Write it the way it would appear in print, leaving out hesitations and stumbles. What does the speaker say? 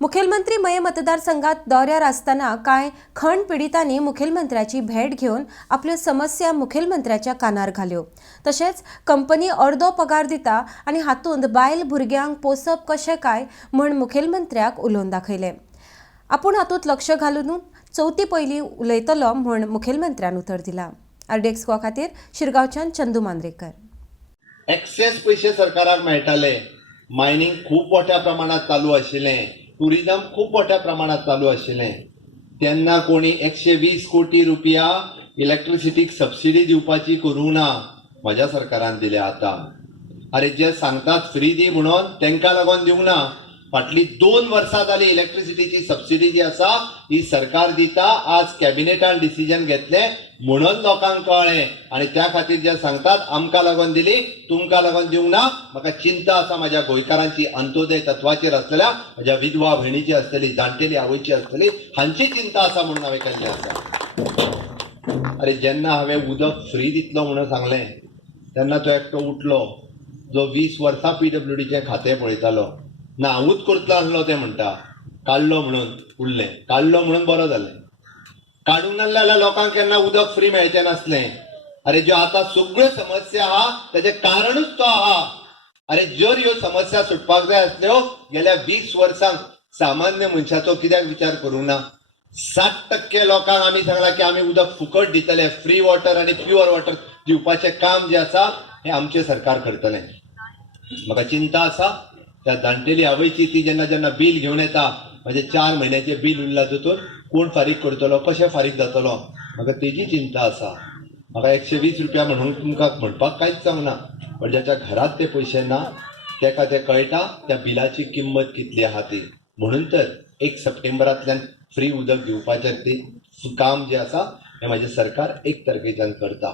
मुखेलमंत्री मये मतदारसंघात दौऱ्यार असताना कांय खण पिडितांनी मुखेलमंत्र्याची भेट घेवन आपल्यो समस्या मुखेलमंत्र्याच्या कानार घाल्यो। तशेंच कंपनी अर्दो पगार दिता आनी हातूंत बायल भुरग्यांक पोसप कशें काय म्हण मुखेलमंत्र्याक उलोवन दाखयलें। आपूण हातूंत लक्ष घालून चवथी पयली उलयतलो म्हण मुखेलमंत्र्यान उतर दिलां। RDXGOA खातीर शिरगांवच्यान चंदू मांद्रेकर। एक्सेस पैसे सरकाराक मेळटाले, मायनिंग खूप मोठ्या प्रमाणात चालू आशिल्लें, टुरिझम खूप मोठ्या प्रमाणात चालू आशिल्लें, तेन्ना कोणी 120 कोटी रुपया इलेक्ट्रिसिटीक सबसिडी दिवपाची करूंक ना, म्हज्या सरकारान दिले आतां। अरे जे सांगतात फ्री दी म्हणून तेंका लागून दिवंक ना। फाटली 2 वर्सां जाली इलेक्ट्रिसिटीची सबसिडी जी आसा ही सरकार दिता। आज कॅबिनेटान डिसिजन घेतले म्हणून लोकांक कळ्ळें आनी त्या खातीर जे सांगतात आमकां लागून दिली तुमकां लागून दिवंक ना। म्हाका चिंता आसा म्हाज्या गोंयकारांची, अंत्योदय तत्वाचेर आसलेल्या म्हज्या विधवा भयणीची आसतली, जाणटेली आवयची आसतली, हांची चिंता आसा म्हणून हांवें केल्लें आसा। अरे जेन्ना हांवें उदक फ्री दितलो म्हणून सांगलें तेन्ना तो एकटो उठलो जो 20 वर्सां PWDचें खातें पळयतालो। ना हांवूच करतलो आसलो तें म्हणटा, काडलो म्हणून उरलें, काडलो म्हणून बरो जालें। काडूंक नासलें जाल्यार लोकांक केन्ना उदक फ्री मेळचें नासलें। अरे ज्यो आतां सगळ्यो समस्या आहा तेजें कारणूच तो आहा। अरे जर ह्यो समस्या सुटपाक जाय आसल्यो गेल्या 20 वर्सांक सामान्य मनशाचो कित्याक विचार करूंक ना? 60% लोकांक आमी सांगला की आमी उदक फुकट दितले, फ्री वॉटर आनी प्युअर वॉटर दिवपाचें काम जें आसा हें आमचें सरकार करतलें। म्हाका चिंता आसा त्या जाणटेली आवयची, ती जेन्ना जेन्ना बील घेवन येता, म्हणजे 4 म्हयन्याचें बील उरला तातूंत कोण फारीक करतलो, कशें फारीक जातलो, म्हाका तेजी चिंता आसा। म्हाका 120 रुपया म्हणून तुमकां म्हणपाक कांयच सांगना, पण ज्याच्या घरात ते पयशे ना तेका ते कळटा त्या बिलाची किंमत कितली आहा ती। म्हणून तर 1 सप्टेंबरांतल्यान फ्री उदक दिवपाचें ते काम जें आसा हें म्हाजें सरकार 1 तारखेच्यान करता।